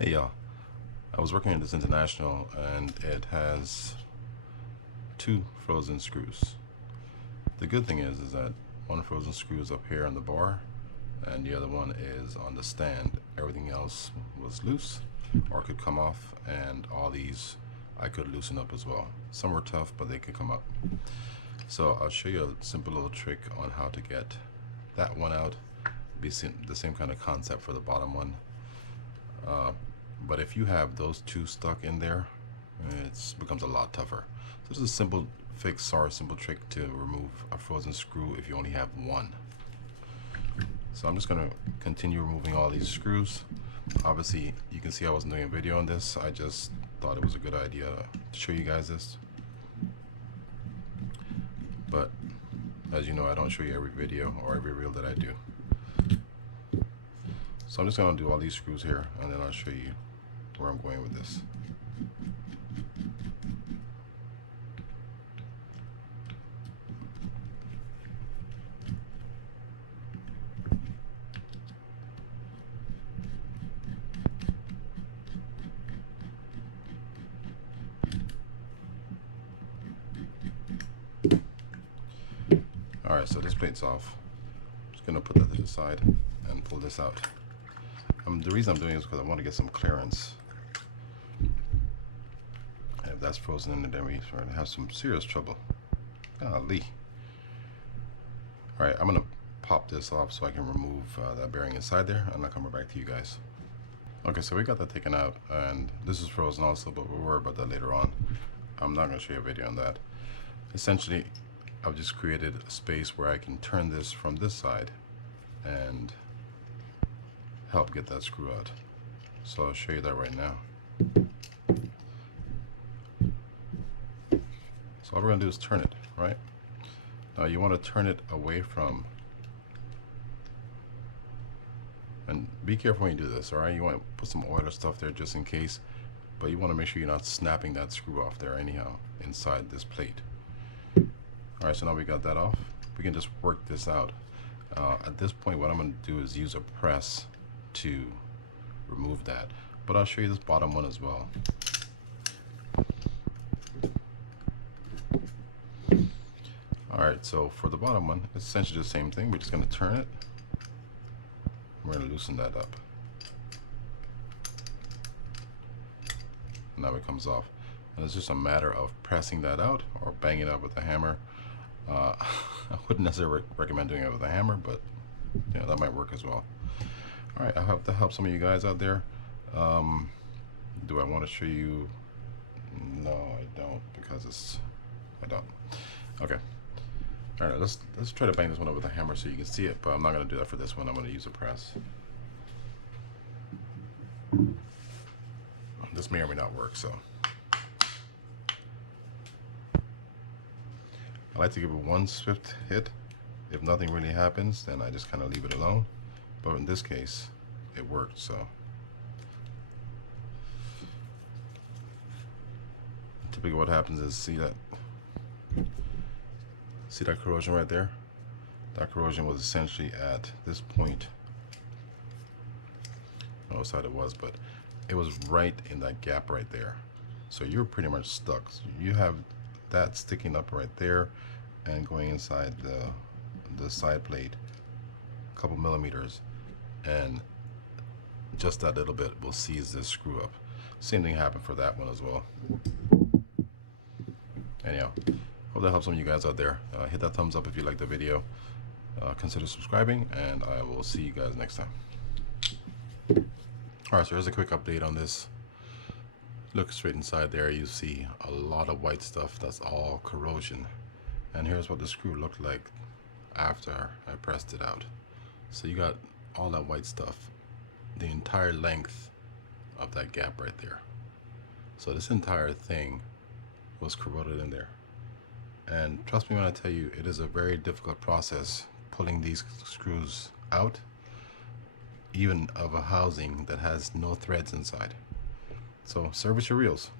Hey y'all, I was working at this International and it has two frozen screws. The good thing is that one frozen screw is up here on the bar and the other one is on the stand. Everything else was loose or could come off, and all these I could loosen up as well. Some were tough, but they could come up. So I'll show you a simple little trick on how to get that one out. Be the same kind of concept for the bottom one. But if you have those two stuck in there, it becomes a lot tougher. So this is a simple fix or simple trick to remove a frozen screw if you only have one. So I'm just going to continue removing all these screws. Obviously, you can see I wasn't doing a video on this. I just thought it was a good idea to show you guys this. But as you know, I don't show you every video or every reel that I do. So I'm just going to do all these screws here, and then I'll show you where I'm going with this. Alright, so this plate's off. I'm just going to put that to the side and pull this out. The reason I'm doing it is because I want to get some clearance. And if that's frozen in there, then we start to have some serious trouble. Golly. Alright, I'm going to pop this off so I can remove that bearing inside there, and I'll come back to you guys. Okay, so we got that taken out, and this is frozen also, but we'll worry about that later on. I'm not going to show you a video on that. Essentially, I've just created a space where I can turn this from this side and help get that screw out. So I'll show you that right now. So all we're going to do is turn it, right? Now you want to turn it away from, and be careful when you do this, alright? You want to put some oil or stuff there just in case, but you want to make sure you're not snapping that screw off there anyhow inside this plate. Alright, so now we got that off. We can just work this out. At this point, what I'm going to do is use a press to remove that, but I'll show you this bottom one as well. Alright, so for the bottom one, it's essentially the same thing. We're just going to turn it. We're going to loosen that up. Now it comes off. And it's just a matter of pressing that out or banging it out with a hammer. I wouldn't necessarily recommend doing it with a hammer, but you know, that might work as well. Alright, I hope that helps some of you guys out there. Do I want to show you? No, I don't, because I don't. Okay. Alright, let's try to bang this one up with a hammer so you can see it, but I'm not going to do that for this one. I'm going to use a press. This may or may not work, so. I like to give it one swift hit. If nothing really happens, then I just kind of leave it alone. But in this case, it worked, so. Typically what happens is, see that corrosion right there? That corrosion was essentially at this point. I don't know what side it was, but it was right in that gap right there. So you're pretty much stuck. So you have that sticking up right there and going inside the side plate a couple millimeters, and just that little bit will seize this screw up. Same thing happened for that one as well. Anyhow, hope that helps some of you guys out there. Hit that thumbs up if you like the video. Consider subscribing, and I will see you guys next time. Alright, so here's a quick update on this. Look straight inside there, you see a lot of white stuff. That's all corrosion. And here's what the screw looked like after I pressed it out. So you got all that white stuff, the entire length of that gap right there. So this entire thing was corroded in there. And trust me when I tell you, it is a very difficult process pulling these screws out, even of a housing that has no threads inside. So service your reels.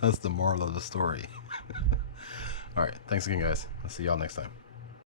That's the moral of the story. Alright, thanks again guys. I'll see y'all next time.